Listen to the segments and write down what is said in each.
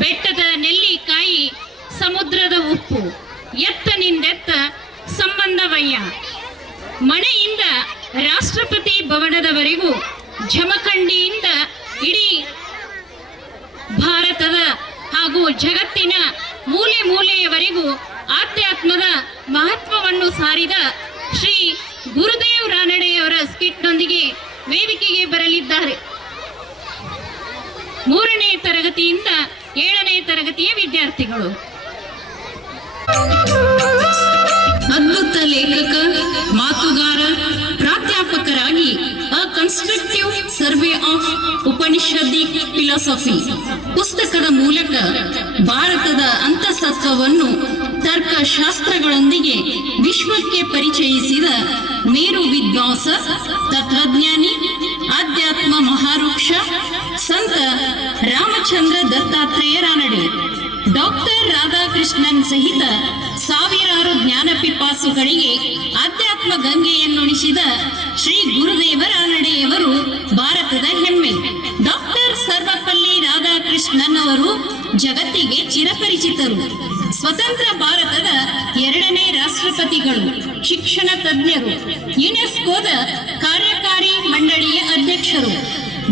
ಬೆಟ್ಟದ ನೆಲ್ಲಿಕಾಯಿ ಸಮುದ್ರದ ಉಪ್ಪು ಎತ್ತನಿಂದೆತ್ತ ಸಂಬಂಧವಯ್ಯ. ಮನೆಯಿಂದ ರಾಷ್ಟ್ರಪತಿ ಭವನದವರೆಗೂ ಜಮಖಂಡಿಯಿಂದ ಇಡೀ ಭಾರತದ ಹಾಗೂ ಜಗತ್ತಿನ ಮೂಲೆ ಮೂಲೆಯವರೆಗೂ ಆಧ್ಯಾತ್ಮದ ಮಹತ್ವವನ್ನು ಸಾರಿದ ಶ್ರೀ ಗುರುದೇವ್ ರಾನಡೆಯವರ ಸ್ಕಿಟ್ನೊಂದಿಗೆ ವೇದಿಕೆಗೆ ಬರಲಿದ್ದಾರೆ. 3ನೇ ತರಗತಿಯಿಂದ 7ನೇ ತರಗತಿಯ ವಿದ್ಯಾರ್ಥಿಗಳು. ಅದ್ಭುತ ಲೇಖಕ, ಮಾತುಗಾರ, ಪ್ರಾಧ್ಯಾಪಕರಾಗಿ ಅ ಕನ್ಸ್ಟ್ರಕ್ಟಿವ್ ಸರ್ವೆ ಆಫ್ ಉಪನಿಷದಿಕ್ ಫಿಲಾಸಫಿ ಪುಸ್ತಕದ ಮೂಲಕ ಭಾರತದ ಅಂತಃಸತ್ವವನ್ನು ತರ್ಕಶಾಸ್ತ್ರಗಳೊಂದಿಗೆ ವಿಶ್ವಕ್ಕೆ ಪರಿಚಯಿಸಿದ ಮೇರು ವಿದ್ವಾಂಸ, ತತ್ವಜ್ಞಾನಿ, ಆಧ್ಯಾತ್ಮ ಮಹಾವೃಕ್ಷ ಸಂತ ರಾಮಚಂದ್ರ ದತ್ತಾತ್ರೇಯ ರಾನಡೆ, ಡಾಕ್ಟರ್ ರಾಧಾಕೃಷ್ಣನ್ ಸಹಿತ ಸಾವಿರಾರು ಜ್ಞಾನ ಪಿಪಾಸುಗಳಿಗೆ ಆಧ್ಯಾತ್ಮ ಗಂಗೆಯನ್ನುಣಿಸಿದ ಶ್ರೀ ಗುರುದೇವ ರಾನಡೆಯವರು ಭಾರತದ ಹೆಮ್ಮೆ. ಡಾಕ್ಟರ್ ಸರ್ವಪಲ್ಲಿ ರಾಧಾಕೃಷ್ಣನ್ ಅವರು ಜಗತ್ತಿಗೆ ಚಿರಪರಿಚಿತರು. ಸ್ವತಂತ್ರ ಭಾರತದ 2ನೇ ರಾಷ್ಟ್ರಪತಿಗಳು, ಶಿಕ್ಷಣ ತಜ್ಞರು, ಯುನೆಸ್ಕೋದ ಕಾರ್ಯಕಾರಿ ಮಂಡಳಿಯ ಅಧ್ಯಕ್ಷರು,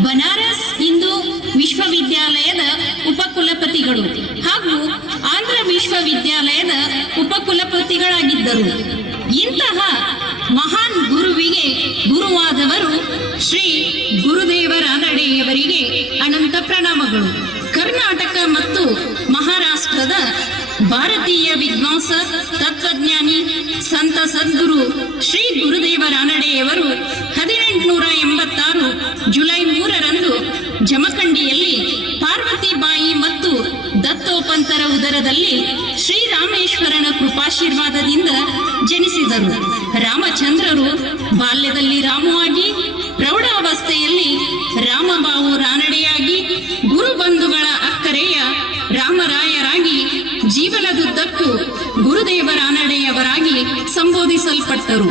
ಬನಾರಸ್ ಹಿಂದೂ ವಿಶ್ವವಿದ್ಯಾಲಯದ ಉಪಕುಲಪತಿಗಳು ಹಾಗೂ ಆಂಧ್ರ ವಿಶ್ವವಿದ್ಯಾಲಯದ ಉಪಕುಲಪತಿಗಳಾಗಿದ್ದರು. ಇಂತಹ ಮಹಾನ್ ಗುರುವಿಗೆ ಗುರುವಾದವರು ಶ್ರೀ ಗುರುದೇವ ರಾನಡೆಯವರಿಗೆ ಅನಂತ ಪ್ರಣಾಮಗಳು. ಕರ್ನಾಟಕ ಮತ್ತು ಮಹಾರಾಷ್ಟ್ರದ ಭಾರತೀಯ ವಿದ್ವಾಂಸ, ತತ್ವಜ್ಞಾನಿ, ಸಂತ ಸದ್ಗುರು ಶ್ರೀ ಗುರುದೇವ ರಾನಡೆಯವರು 1886 ಜುಲೈ 3ರಂದು ಜಮಖಂಡಿಯಲ್ಲಿ ಪಾರ್ವತಿಬಾಯಿ ಮತ್ತು ದತ್ತೋಪಂತರ ಉದರದಲ್ಲಿ ಶ್ರೀರಾಮೇಶ್ವರನ ಕೃಪಾಶೀರ್ವಾದದಿಂದ ಜನಿಸಿದರು. ರಾಮಚಂದ್ರರು ಬಾಲ್ಯದಲ್ಲಿ ರಾಮವಾಗಿ, ಪ್ರೌಢಾವಸ್ಥೆಯಲ್ಲಿ ರಾಮಬಾವು ರಾನಡೆಯಾಗಿ, ಗುರುಬಂಧುಗಳ ಅಕ್ಕರೆಯ ರಾಮರಾಯರಾಗಿ, ಜೀವನದುದ್ದಕ್ಕೂ ಗುರುದೇವ ರಾನಡೆಯವರಾಗಿ ಸಂಬೋಧಿಸಲ್ಪಟ್ಟರು.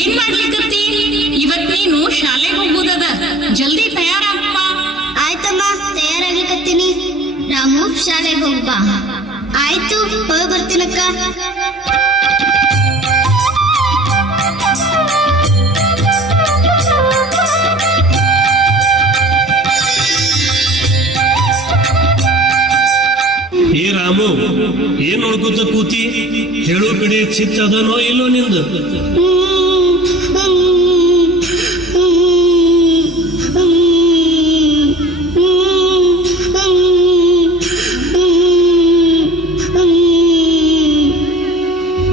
ಏನ್ ಮಾಡ್ಲಿಕ್ಕತ್ತಿ? ಇವತ್ ನೀನು ಶಾಲೆಗೆ ಹೋಗುದದ, ಜಲ್ದಿ ತಯಾರಾಗಪ್ಪ. ಆಯ್ತಮ್ಮ, ತಯಾರಾಗ್ಲಿಕ್ಕತ್ತೀನಿ. ರಾಮು, ಶಾಲೆಗೆ ಹೋಗ್ಬಾ. ಆಯ್ತು, ಹೋಗಿ ಬರ್ತೀನಕ್ಕ. ಏ ರಾಮು, ಏನ್ ನೋಡ್ಕೊತ ಕೂತಿ? ಹೇಳೋ ಕಡೆ ಚಿತ್ತ ಅದನೋ ಇಲ್ಲೋ ನಿಂದು?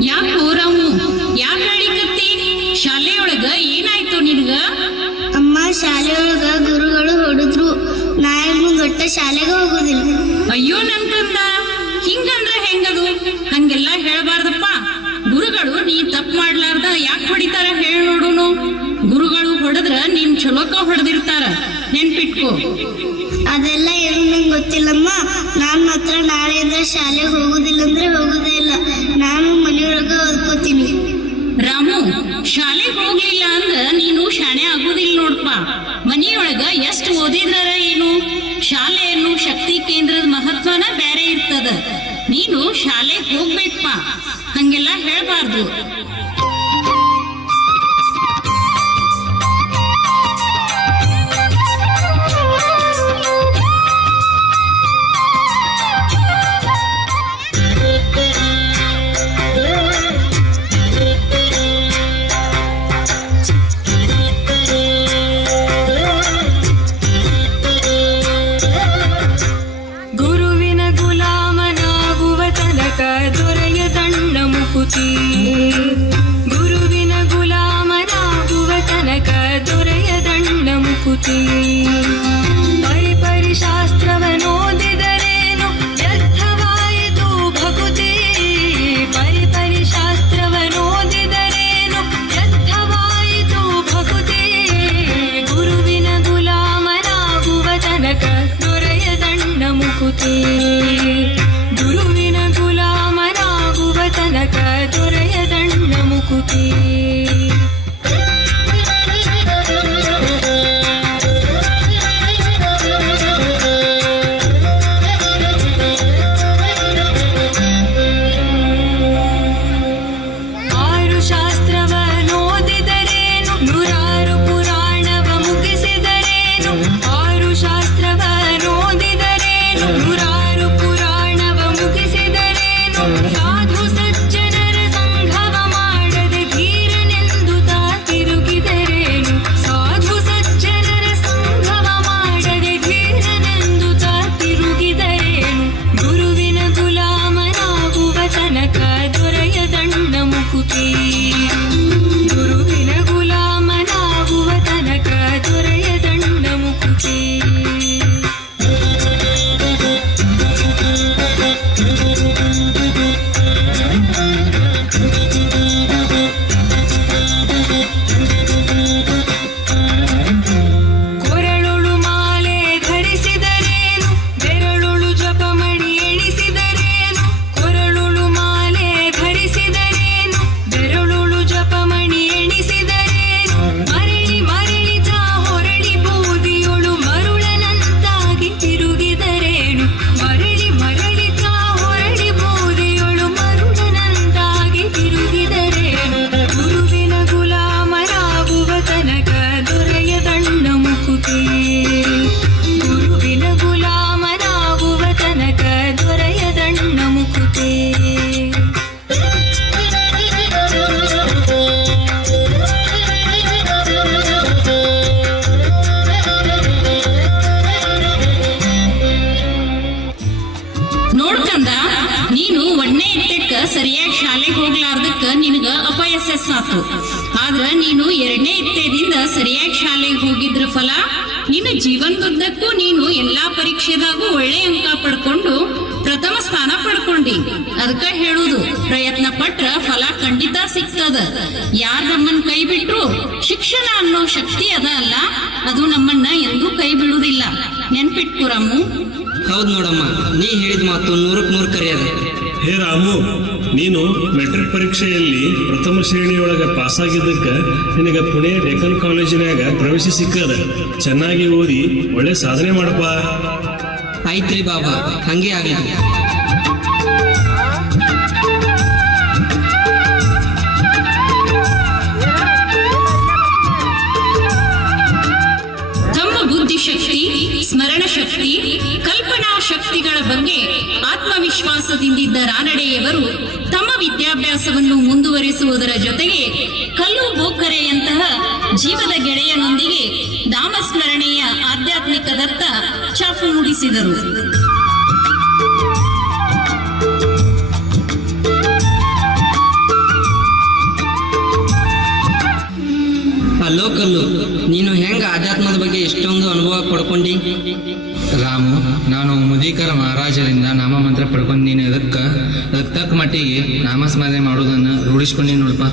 ಯಾಕೋ ರಾಮು, ಯಾಕೆ ಹೇಳಿಕತ್ತಿ? ಶಾಲೆಯೊಳಗ ಏನಾಯ್ತು ನಿನ್ಗ? ಅಮ್ಮ, ಶಾಲೆಯೊಳಗ ಗುರುಗಳು ಹೊಡೆದ್ರು. ನಾ ಇನ್ನು ಗಟ್ಟ ಶಾಲೆಗೆ ಹೋಗೋದಿಲ್ಲ. ಅಯ್ಯೋ ನನ್ ಕಂದ, ಹಿಂಗಂದ್ರ ಹೆಂಗದು? ಹಂಗೆಲ್ಲ ಹೇಳಬಾರ್ದಪ್ಪ. ಗುರುಗಳು ನೀ ತಪ್ಪು ಮಾಡ್ಲಾರ್ದ ಯಾಕೆ ಹೊಡಿತಾರ ಹೇಳಿ ನೋಡುನು. ಗುರುಗಳು ಹೊಡೆದ್ರ ನೀನ್ ಚಲೋಕ ಹೊಡೆದಿರ್ತಾರ, ನೆನ್ಪಿಟ್ಕೋ. ಅದೆಲ್ಲ ಏನು ನಂಗೆ ಗೊತ್ತಿಲ್ಲಮ್ಮ. ನಾನು ಮಾತ್ರ ನಾಳೆಯಿಂದ ಶಾಲೆಗೆ ಹೋಗೋದಿಲ್ಲ ಅಂದ್ರೆ ಹೋಗೋದೇ ಇಲ್ಲ. ನಾನು ಮನೆಯೊಳಗ ಓದ್ಕೋತೀನಿ. ರಾಮು, ಶಾಲೆಗೆ ಹೋಗ್ಲಿಲ್ಲ ಅಂದ್ರ ನೀನು ಶಾಣೆ ಆಗುದಿಲ್ಲ ನೋಡ್ಪ. ಮನೆಯೊಳಗ ಎಷ್ಟು ಓದಿದ್ರ ಏನು? ಶಾಲೆಯನ್ನು ಶಕ್ತಿ ಕೇಂದ್ರದ ಮಹತ್ವನ ಬೇರೆ ನೀನು ಶಾಲೆಗೆ ಹೋಗ್ಬೇಕಪ್ಪ, ಹಂಗೆಲ್ಲ ಹೇಳ್ಬಾರ್ದು. ಗುರುವಿನ ಗುಲಾಮನಾಗುವ ತನಕ ದೊರೆಯದಣ್ಣ ಮುಕುತಿ. ಗುರುವಿನ ಗುಲಾಮನಾಗುವ ತನಕ ದೊರೆಯದಣ್ಣ ಮುಕುತಿ. ಪರಿಪರಿ ಶಾಸ್ತ್ರವನ್ನೋದಿದರೇನು ವ್ಯರ್ಥವಾಯಿತು ಭಕುತಿ. ಪರಿಪರಿ ಶಾಸ್ತ್ರವನ್ನೋದಿದರೇನು ವ್ಯರ್ಥವಾಯಿತು ಭಕುತಿ. ಗುರುವಿನ ಗುಲಾಮನಾಗುವ ತನಕ ದೊರೆಯದಣ್ಣ ಮುಕುತಿ. ಗುರುವಿನ ಗುಲಾಮನಾಗುವ ತನಕ ದೊರೆಯದಣ್ಣ ಮುಕುತಿ. ಆರು ಶಾಸ್ತ್ರವನ್ನೋದಿದರೇನು ನೂರಾರು ಪುರಾಣವ ಮುಗಿಸಿದರೇನು. ಆರು ಶಾಸ್ತ್ರವನ್ನೋದಿದರೇನು ನೂರಾರು ಪುರಾಣವ ಮುಗಿಸಿದರೇನು. ಸಾಧು ಸಜ್ಜನರ ಸಂಘವ ಮಾಡದೆ ಧೀರನೆಂದು ತಾ ತಿರುಗಿದರೇನು. ಸಾಧು ಸಜ್ಜನರ ಸಂಘವ ಮಾಡದೆ ಧೀರನೆಂದು ತಾ ತಿರುಗಿದರೇನು. ಗುರುವಿನ ಗುಲಾಮನಾಗುವ ತನಕ ದೊರೆಯದಣ್ಣ ಮುಕುತಿ. ಗುರುವಿನ ಗುಲಾಮನಾಗುವ ತನಕ ದೊರೆಯದಣ್ಣ ಮುಕುತಿ. ಕೊರಳೊಳು ಮಾಲೆ ಧರಿಸಿದರೇನು ಬೆರಳೊಳು ಜಪಮಣಿ ಎಣಿಸಿದರೇನು. ಕೊರಳೊಳು ಮಾಲೆ ಧರಿಸಿದರೇನು ಬೆರಳೊಳು ಜಪಮಣಿ ಎಣಿಸಿದರೇನು. ಮರಳಿ ಮರಳಿತ ಹೊರಳಿ ಬೂದಿಯೊಳು ಮರುಳನಂತಾಗಿ ತಿರುಗಿದರೇನು. ಮರಳಿ ಮರಳಿತ ಹೊರಳಿ ಬೂದಿಯೊಳು ಮರುಳನಂತಾಗಿ ತಿರುಗಿದರೇನು. ಗುರುವಿನ ಗುಲಾಮರಾಗುವ ತನಕ ದೊರೆಯದಣ್ಣ ಮುಕುತಿ. ಗುರುವಿನ ಗುಲಾಮರಾಗುವ ತನಕ ದೊರೆಯದಣ್ಣ ಮುಕುತಿ. ನೋಡ್ಕಂದ, ನೀನು ಒಣ್ಣೆ ಇಟ್ಟಕ್ಕ ಸರಿಯಾಗಿ ಶಾಲೆಗೆ ಹೋಗ್ಲಾರ್ದಕ್ಕ ನಿನಗ ಅಪಯಶಸ್ ಆತು. ಆದ್ರ ನೀನು ಎರಡನೇ ಇತ್ತೇದಿಂದ ಸರಿಯಾಗಿ ಶಾಲೆಗೆ ಹೋಗಿದ್ರ ಫಲ ನಿನ್ನ ಜೀವನದುದ್ದಕ್ಕೂ ನೀನು ಎಲ್ಲಾ ಪರೀಕ್ಷೆದಾಗೂ ಒಳ್ಳೆ ಅಂಕ ಪಡ್ಕೊಂಡು ಪ್ರಥಮ ಸ್ಥಾನ ಪಡ್ಕೊಂಡಿ. ಅದಕ್ಕ ಹೇಳುದು, ಪ್ರಯತ್ನ ಪಟ್ರ ಫಲ ಖಂಡಿತ ಸಿಗ್ತದ. ಯಾರ್ ನಮ್ಮನ್ನ ಕೈ ಬಿಟ್ರು ಶಿಕ್ಷಣ ಅನ್ನೋ ಶಕ್ತಿ ಅದ ಅಲ್ಲ, ಅದು ನಮ್ಮನ್ನ ಎಂದೂ ಕೈ ಬಿಡುವುದಿಲ್ಲ. ನೆನ್ಪಿಟ್ಕೋ ರಾಮು. ಹೌದು ನೋಡಮ್ಮ, ನೀ ಹೇಳಿದ ಮಾತು 100ಕ್ಕೆ 100 ಕರೆಯದ. ಹೇ ರಾಮು, ನೀನು ಮೆಟ್ರಿಕ್ ಪರೀಕ್ಷೆಯಲ್ಲಿ ಪ್ರಥಮ ಶ್ರೇಣಿಯೊಳಗ ಪಾಸಾಗಿದ್ದಕ್ಕ ನಿನಗ ಪುಣೆ ಡೆಕ್ಕನ್ ಕಾಲೇಜಿನಾಗ ಪ್ರವೇಶ ಸಿಕ್ಕದ. ಚೆನ್ನಾಗಿ ಓದಿ ಒಳ್ಳೆ ಸಾಧನೆ ಮಾಡಪ್ಪ. ಆಯ್ತ್ರಿ ಬಾಬಾ, ಹಂಗೆ ಆಗಲಿ. ತಮ್ಮ ಬುದ್ಧಿಶಕ್ತಿ, ಸ್ಮರಣ ಶಕ್ತಿ, ಕಲ್ಪನಾ ಶಕ್ತಿಗಳ ಬಗ್ಗೆ ಆತ್ಮವಿಶ್ವಾಸದಿಂದಿದ್ದ ರಾನಡೆಯವರು ತಮ್ಮ ವಿದ್ಯಾಭ್ಯಾಸವನ್ನು ಮುಂದುವರಿಸುವುದರ ಜೊತೆಗೆ ಕಲ್ಲು ಬೋಕರೆಯಂತಹ ಜೀವದ ಗೆಳೆಯನೊಂದಿಗೆ ನಾಮಸ್ಮರಣೆಯ ಆಧ್ಯಾತ್ಮಿಕದತ್ತ ಛಾಪು ಮೂಡಿಸಿದರು. ಅಲ್ಲೋ ಕಲ್ಲು, ನೀನು ಹೆಂಗ ಆಧ್ಯಾತ್ಮದ ಬಗ್ಗೆ ಇಷ್ಟೊಂದು ಅನುಭವ ಪಡ್ಕೊಂಡಿ? ರಾಮು, ನಾನು ಮುದೀಕರ ಮಹಾರಾಜರಿಂದ ನಾಮಮಂತ್ರ ಪಡ್ಕೊಂಡು ನೀನು ಅದಕ್ಕೆ ತಕ್ಕ ಮಟ್ಟಿಗೆ ನಾಮಸ್ಮರಣೆ ಮಾಡೋದನ್ನು ರೂಢಿಸ್ಕೊಂಡು ನೋಡಪ್ಪ.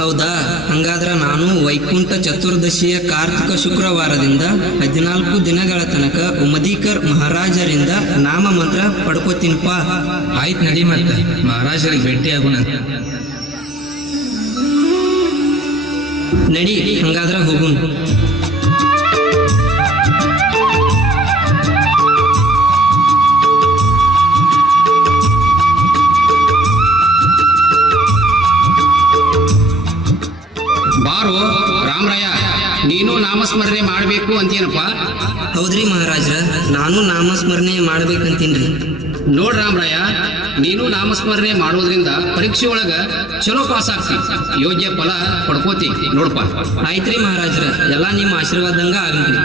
ಹೌದಾ? ಹಂಗಾದ್ರೆ ನಾನು ವೈಕುಂಠ ಚತುರ್ದಶಿಯ ಕಾರ್ತಿಕ ಶುಕ್ರವಾರದಿಂದ 14 ದಿನಗಳ ತನಕ ಉಮದೀಕರ್ ಮಹಾರಾಜರಿಂದ ನಾಮಮಂತ್ರ ಪಡ್ಕೋತೀನಿಪ್ಪ. ಆಯ್ತು, ನಡಿ ಮತ್ತೆ ಮಹಾರಾಜರಿಗೆ ಭೇಟಿ ಆಗೋಣ. ನಡಿ, ಹಂಗಾದ್ರೆ ಹೋಗುಣ. ಮಾಡಬೇಕು ಅಂತೇನಪ್ಪ? ಹೌದ್ರಿ ಮಹಾರಾಜ್ರ, ನಾನು ನಾಮಸ್ಮರಣೆ ಮಾಡ್ಬೇಕಂತೀನ್ರಿ. ನೋಡ್ ರಾಮರಾಯ, ನೀನು ನಾಮಸ್ಮರಣೆ ಮಾಡೋದ್ರಿಂದ ಪರೀಕ್ಷೆ ಒಳಗ ಚಲೋ ಪಾಸ್ ಆಗ್ತಿ, ಯೋಗ್ಯ ಫಲ ಪಡ್ಕೋತಿ ನೋಡಪ್ಪ. ಆಯ್ತ್ರಿ ಮಹಾರಾಜ್ರ, ಎಲ್ಲ ನಿಮ್ಮ ಆಶೀರ್ವಾದಂಗ ಆಗಲಿ.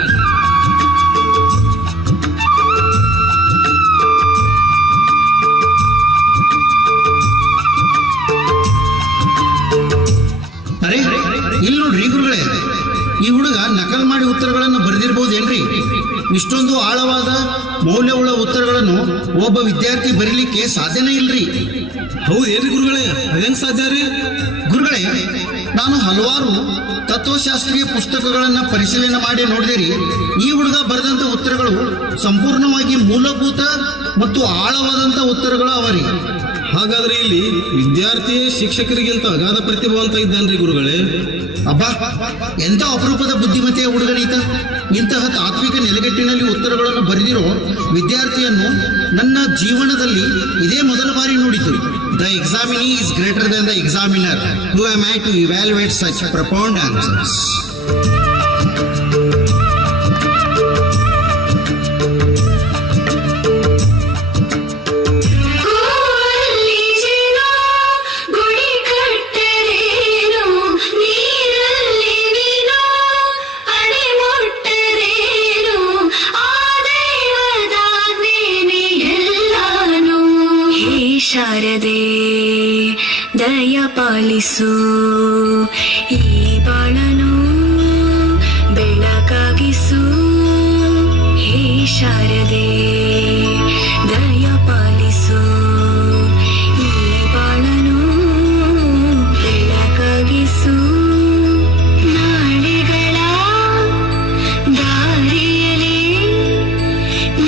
ಅರೆ ಇಲ್ಲಿ ನೋಡ್ರಿ ಗುರುಗಳೇ, ಈ ಹುಡುಗ ನಕಲ್ ಮಾಡಿ ಉತ್ತರಗಳನ್ನು ಬರೆದಿರ್ಬೋದೇನ್ರಿ? ಇಷ್ಟೊಂದು ಆಳವಾದ ಮೌಲ್ಯವುಳ್ಳ ಉತ್ತರಗಳನ್ನು ಒಬ್ಬ ವಿದ್ಯಾರ್ಥಿ ಬರೀಲಿಕ್ಕೆ ಸಾಧ್ಯನೇ ಇಲ್ರಿ. ಹೌದೇನ್ರಿ ಗುರುಗಳೇ, ಅದೇಂಗ್ ಸಾಧ್ಯ ರೀ? ಗುರುಗಳೇ, ನಾನು ಹಲವಾರು ತತ್ವಶಾಸ್ತ್ರೀಯ ಪುಸ್ತಕಗಳನ್ನು ಪರಿಶೀಲನೆ ಮಾಡಿ ನೋಡಿದಿರಿ. ಈ ಹುಡುಗ ಬರೆದಂಥ ಉತ್ತರಗಳು ಸಂಪೂರ್ಣವಾಗಿ ಮೂಲಭೂತ ಮತ್ತು ಆಳವಾದಂಥ ಉತ್ತರಗಳು ಅವರಿ. ಹಾಗಾದ್ರೆ ಇಲ್ಲಿ ವಿದ್ಯಾರ್ಥಿ ಶಿಕ್ಷಕರಿಗಿಂತ ಅಗಾಧ ಪ್ರತಿಭಾವಂತ ಇದ್ದಾನ್ರಿ ಗುರುಗಳೇ. ಅಬ್ಬಾ, ಎಂಥ ಅಪರೂಪದ ಬುದ್ಧಿಮತೆಯ ಹುಡುಗನೀತ. ಇಂತಹ ತಾತ್ವಿಕ ನೆಲೆಗಟ್ಟಿನಲ್ಲಿ ಉತ್ತರಗಳನ್ನು ಬರೆದಿರೋ ವಿದ್ಯಾರ್ಥಿಯನ್ನು ನನ್ನ ಜೀವನದಲ್ಲಿ ಇದೇ ಮೊದಲ ಬಾರಿ ನೋಡಿತು. The examinee is greater than the examiner. Who am I to evaluate such profound answers? ಶಾರದೆ ದಯ ಪಾಲಿಸು, ಈ ಬಾಳನು ಬೆಳಕಾಗಿಸು. ಹೇ ಶಾರದೆ ದಯ ಪಾಲಿಸು, ಈ ಬಾಳನು ಬೆಳಕಾಗಿಸು. ನಾಳೆಗಳ ದಾರಿಯಲ್ಲಿ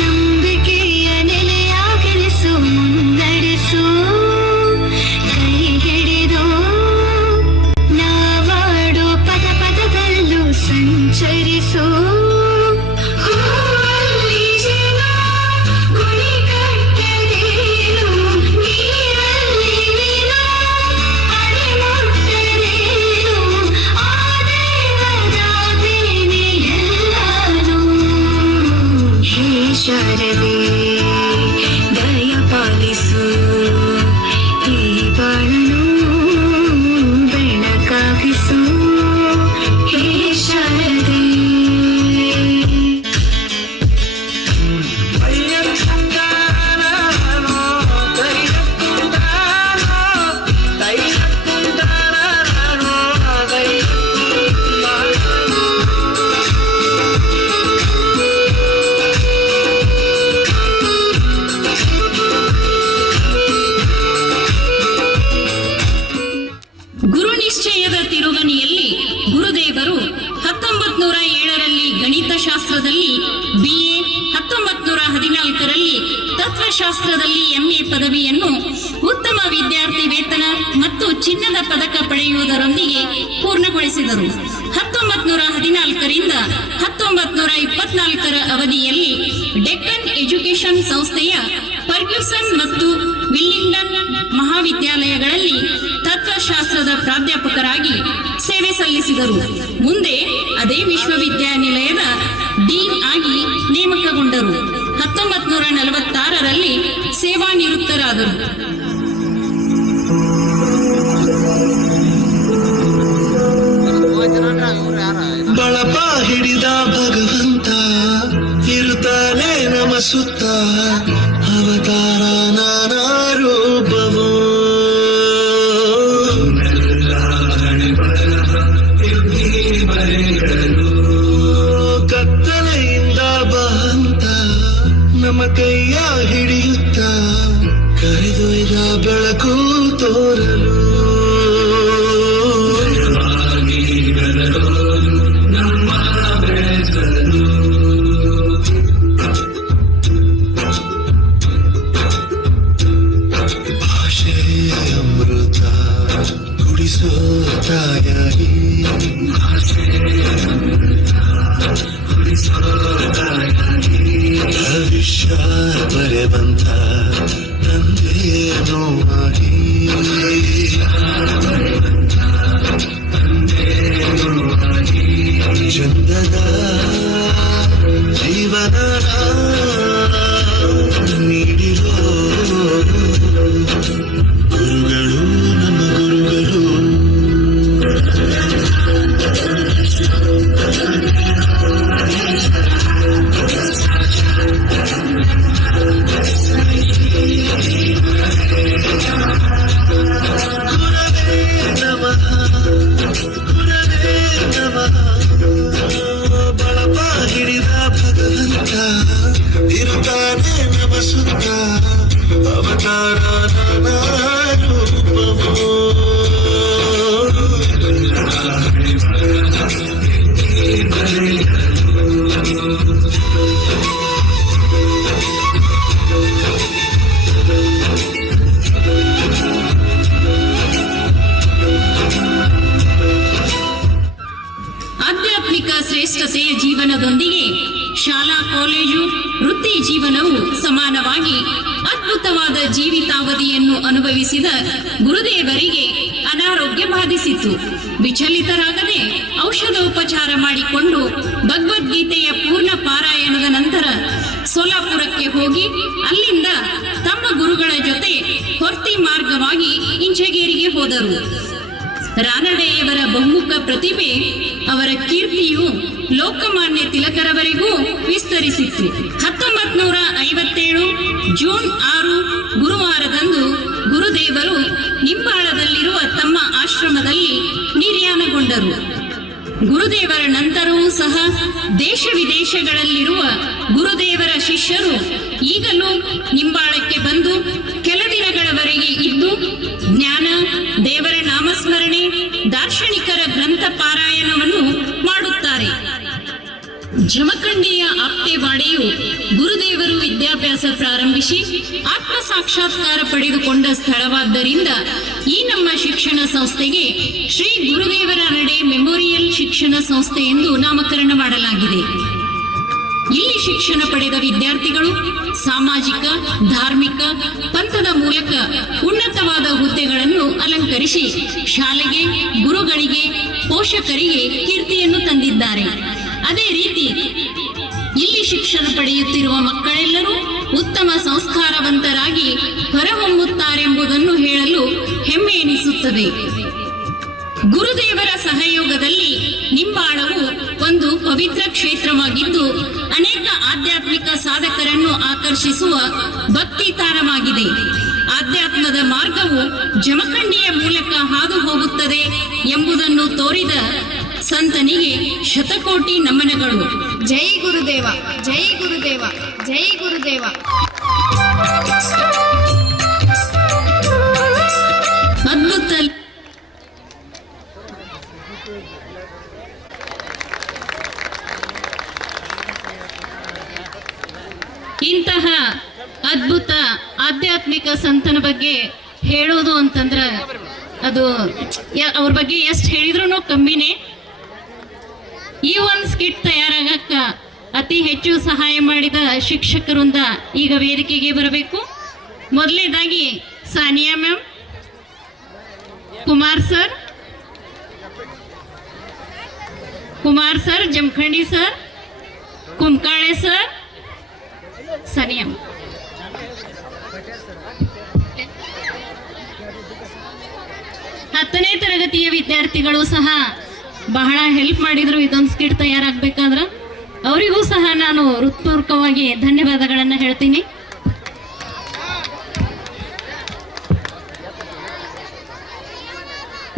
ನಂಬಿಕೆಯ ನೆಲೆಯಾಗಿರಿಸು, ನಡೆಸು. ಕೈ ಹಿಡಿದು ನಾವಾಡೋ ಪದ ಪದದಲ್ಲೂ ಸಂಚರಿಸು. ಹೂವಲ್ಲಿ ಜೀವ ಗುಡಿ ಕಟ್ಟದೇನು, ನೀರಲ್ಲಿ ನೀನು ಅಡಿ ಮುಟ್ಟದೇನು, ಆ ದೇವದಾದೇನೆ ಎಲ್ಲಾನು. ಹೇ ಶಾರದೆ ದಯ ಪಾಲಿಸು, ಈ ಬಾಳನು ಬೆಳಕಾಗಿಸು. ಹೇ ಶಾರದೆ. ಗುರು ನಿಶ್ಚಯದ ತಿರುಗಣಿಯಲ್ಲಿ ಗುರುದೇವರು 1907ರಲ್ಲಿ ಗಣಿತಶಾಸ್ತ್ರದಲ್ಲಿ BA, 1914ರಲ್ಲಿ ತತ್ವಶಾಸ್ತ್ರದಲ್ಲಿ MA ಪದವಿಯನ್ನು ಉತ್ತಮ ವಿದ್ಯಾರ್ಥಿ ವೇತನ ಮತ್ತು ಚಿನ್ನದ ಪದಕ ಪಡೆಯುವುದರೊಂದಿಗೆ ಪೂರ್ಣಗೊಳಿಸಿದರು. 1914ರಿಂದ 1924ರ ಅವಧಿಯಲ್ಲಿ ಡೆಕ್ಕನ್ ಎಜುಕೇಷನ್ ಸಂಸ್ಥೆಯ ಫರ್ಗ್ಯೂಸನ್ ಮತ್ತು ವಿಲ್ಲಿಂಗ್ಡನ್ ಮಹಾವಿದ್ಯಾಲಯಗಳಲ್ಲಿ ತತ್ವಶಾಸ್ತ್ರದ ಪ್ರಾಧ್ಯಾಪಕರಾಗಿ ಸೇವೆ ಸಲ್ಲಿಸಿದರು. ಮುಂದೆ ಅದೇ ವಿಶ್ವವಿದ್ಯಾನಿಲಯದ ಡೀನ್ ಆಗಿ ನೇಮಕಗೊಂಡರು. 1946ರಲ್ಲಿ ಸೇವಾನಿವೃತ್ತರಾದರು. ಬಳಪ ಹಿಡಿದ ಭಗವಂತ ಇರುತ್ತಾನೆ ನಮ ಸುತ್ತ, ಅವತಾರ ನಾನಾ ರೂಪವು. ಕತ್ತಲೆಯಿಂದ ಬಂತ ನಮ್ಮ ಕೈಯ ಹಿಡಿಯುತ್ತ, ಕರೆದೊಯ್ದ ಬೆಳ ಅವತಾರ ನಾನಾ ರೂಪವು. ಆಧ್ಯಾತ್ಮಿಕ ಶ್ರೇಷ್ಠತೆಯ ಜೀವನದೊಂದಿಗೆ ಶಾಲಾ ಕಾಲೇಜು ವೃತ್ತಿ ಜೀವನವು ಸಮಾನವಾಗಿ ಅದ್ಭುತವಾದ ಜೀವಿತಾವಧಿಯನ್ನು ಅನುಭವಿಸಿದ ಗುರುದೇವರಿಗೆ ಅನಾರೋಗ್ಯ ಬಾಧಿಸಿತು. ವಿಚಲಿತರಾಗದೆ ಔಷಧೋಪಚಾರ ಮಾಡಿಕೊಂಡು ಭಗವದ್ಗೀತೆಯ ಪೂರ್ಣ ಪಾರಾಯಣದ ನಂತರ ಸೋಲಾಪುರಕ್ಕೆ ಹೋಗಿ ಅಲ್ಲಿಂದ ತಮ್ಮ ಗುರುಗಳ ಜೊತೆ ಹೊರ್ತಿ ಮಾರ್ಗವಾಗಿ ಇಂಚಗೇರಿಗೆ ಹೋದರು. ರಾನಡೆಯವರ ಬಹುಮುಖ ಪ್ರತಿಭೆ, ಅವರ ಕೀರ್ತಿಯು ಲೋಕಮಾನ್ಯ ತಿಲಕರವರೆಗೂ ವಿಸ್ತರಿಸಿತ್ತು. 1957 ಜೂನ್ 6 ಗುರುವಾರದಂದು ಗುರುದೇವರು ನಿಂಬಾಳದಲ್ಲಿರುವ ತಮ್ಮ ಆಶ್ರಮದಲ್ಲಿ ನಿರ್ಯಾಣಗೊಂಡರು. ಗುರುದೇವರ ನಂತರವೂ ಸಹ ದೇಶ ವಿದೇಶಗಳಲ್ಲಿರುವ ಗುರುದೇವರ ಶಿಷ್ಯರು ಈಗಲೂ ನಿಂಬಾಳಕ್ಕೆ ಬಂದು ಕೆಲ ದಿನಗಳವರೆಗೆ ಇದ್ದು ಜ್ಞಾನ, ದೇವರ ನಾಮಸ್ಮರಣೆ, ದಾರ್ಶನಿಕರ ಗ್ರಂಥ ಪಾರಾಯಣವನ್ನು ಮಾಡುತ್ತಾರೆ. ಜಮಖಂಡಿಯ ಆಪ್ಟೆವಾಡೆಯು ಗುರುದೇವರು ವಿದ್ಯಾಭ್ಯಾಸ ಪ್ರಾರಂಭಿಸಿ ಆತ್ಮ ಸಾಕ್ಷಾತ್ಕಾರ ಪಡೆದುಕೊಂಡ ಸ್ಥಳವಾದ್ದರಿಂದ ಈ ನಮ್ಮ ಶಿಕ್ಷಣ ಸಂಸ್ಥೆಗೆ ಶ್ರೀ ಗುರುದೇವರ ನಡೆ ಮೆಮೋರಿಯಲ್ ಶಿಕ್ಷಣ ಸಂಸ್ಥೆ ಎಂದು ನಾಮಕರಣ ಮಾಡಲಾಗಿದೆ. ಇಲ್ಲಿ ಶಿಕ್ಷಣ ಪಡೆದ ವಿದ್ಯಾರ್ಥಿಗಳು ಸಾಮಾಜಿಕ, ಧಾರ್ಮಿಕ ಪಂಥದ ಮೂಲಕ ಉನ್ನತವಾದ ಹುದ್ದೆಗಳನ್ನು ಅಲಂಕರಿಸಿ ಶಾಲೆಗೆ, ಗುರುಗಳಿಗೆ, ಪೋಷಕರಿಗೆ ಕೀರ್ತಿಯನ್ನು ತಂದಿದ್ದಾರೆ. ಅದೇ ರೀತಿ ಇಲ್ಲಿ ಶಿಕ್ಷಣ ಪಡೆಯುತ್ತಿರುವ ಮಕ್ಕಳೆಲ್ಲರೂ ಉತ್ತಮ ಸಂಸ್ಕಾರವಂತರಾಗಿ ಹೊರಹೊಮ್ಮುತ್ತಾರೆಂಬುದನ್ನು ಹೇಳಲು ಹೆಮ್ಮೆ ಎನಿಸುತ್ತದೆ. ಗುರುದೇವರ ಸಹಯೋಗದಲ್ಲಿ ನಿಂಬಾಳವು ಒಂದು ಪವಿತ್ರ ಕ್ಷೇತ್ರವಾಗಿದ್ದು ಅನೇಕ ಆಧ್ಯಾತ್ಮಿಕ ಸಾಧಕರನ್ನು ಆಕರ್ಷಿಸುವ ಭಕ್ತಿ ತಾಣವಾಗಿದೆ. ಆಧ್ಯಾತ್ಮದ ಮಾರ್ಗವು ಜಮಖಂಡಿಯ ಮೂಲಕ ಹಾದು ಹೋಗುತ್ತದೆ ಎಂಬುದನ್ನು ತೋರಿದ ಸಂತನಿಗೆ ಶತಕೋಟಿ ನಮನಗಳು. ಜೈ ಗುರುದೇವ, ಜೈ ಗುರುದೇವ, ಜೈ ಗುರುದೇವ. ಅದ್ಭುತ ಇಂತಹ ಅದ್ಭುತ ಆಧ್ಯಾತ್ಮಿಕ ಸಂತನ ಬಗ್ಗೆ ಹೇಳೋದು ಅಂತಂದ್ರೆ ಅದು ಅವ್ರ ಬಗ್ಗೆ ಎಷ್ಟು ಹೇಳಿದ್ರು ಕಮ್ಮಿನೇ. ಈ ಒಂದು ಸ್ಕಿಟ್ ತಯಾರಾಗಕ್ಕ ಅತಿ ಹೆಚ್ಚು ಸಹಾಯ ಮಾಡಿದ ಶಿಕ್ಷಕರಿಂದ ಈಗ ವೇದಿಕೆಗೆ ಬರಬೇಕು. ಮೊದಲನೇದಾಗಿ Sania ma'am, Kumar sir, Jamakhandi sir, Kunkale sir, Sania. ಹತ್ತನೇ ತರಗತಿಯ ವಿದ್ಯಾರ್ಥಿಗಳು ಸಹ ಬಹಳ ಹೆಲ್ಪ್ ಮಾಡಿದ್ರು ಇದೊಂದು ಸ್ಕಿಟ್ ತಯಾರಾಗಬೇಕಾದ್ರೆ. ಅವರಿಗೂ ಸಹ ನಾನು ಹೃತ್ಪೂರ್ವಕವಾಗಿ ಧನ್ಯವಾದಗಳನ್ನು ಹೇಳ್ತೀನಿ.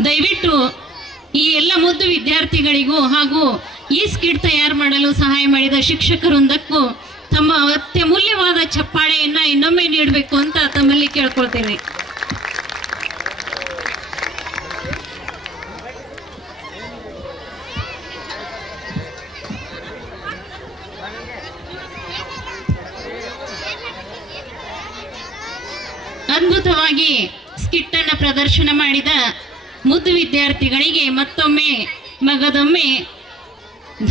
ದಯವಿಟ್ಟು ಈ ಎಲ್ಲ ಮುದ್ದು ವಿದ್ಯಾರ್ಥಿಗಳಿಗೂ ಹಾಗೂ ಈ ಸ್ಕಿಟ್ ತಯಾರು ಮಾಡಲು ಸಹಾಯ ಮಾಡಿದ ಶಿಕ್ಷಕರೊಂದಕ್ಕೂ ತಮ್ಮ ಅತ್ಯಮೂಲ್ಯವಾದ ಚಪ್ಪಾಳೆಯನ್ನ ಇನ್ನೊಮ್ಮೆ ನೀಡಬೇಕು ಅಂತ ತಮ್ಮಲ್ಲಿ ಕೇಳ್ಕೊಳ್ತೇನೆ. ಅದ್ಭುತವಾಗಿ ಸ್ಕಿಟ್ ಅನ್ನು ಪ್ರದರ್ಶನ ಮಾಡಿದ ಮುದ್ದು ವಿದ್ಯಾರ್ಥಿಗಳಿಗೆ ಮತ್ತೊಮ್ಮೆ ಮಗದೊಮ್ಮೆ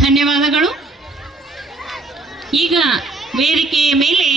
ಧನ್ಯವಾದಗಳು. ಈಗ ವೇದಿಕೆಯ ಮೇಲೆ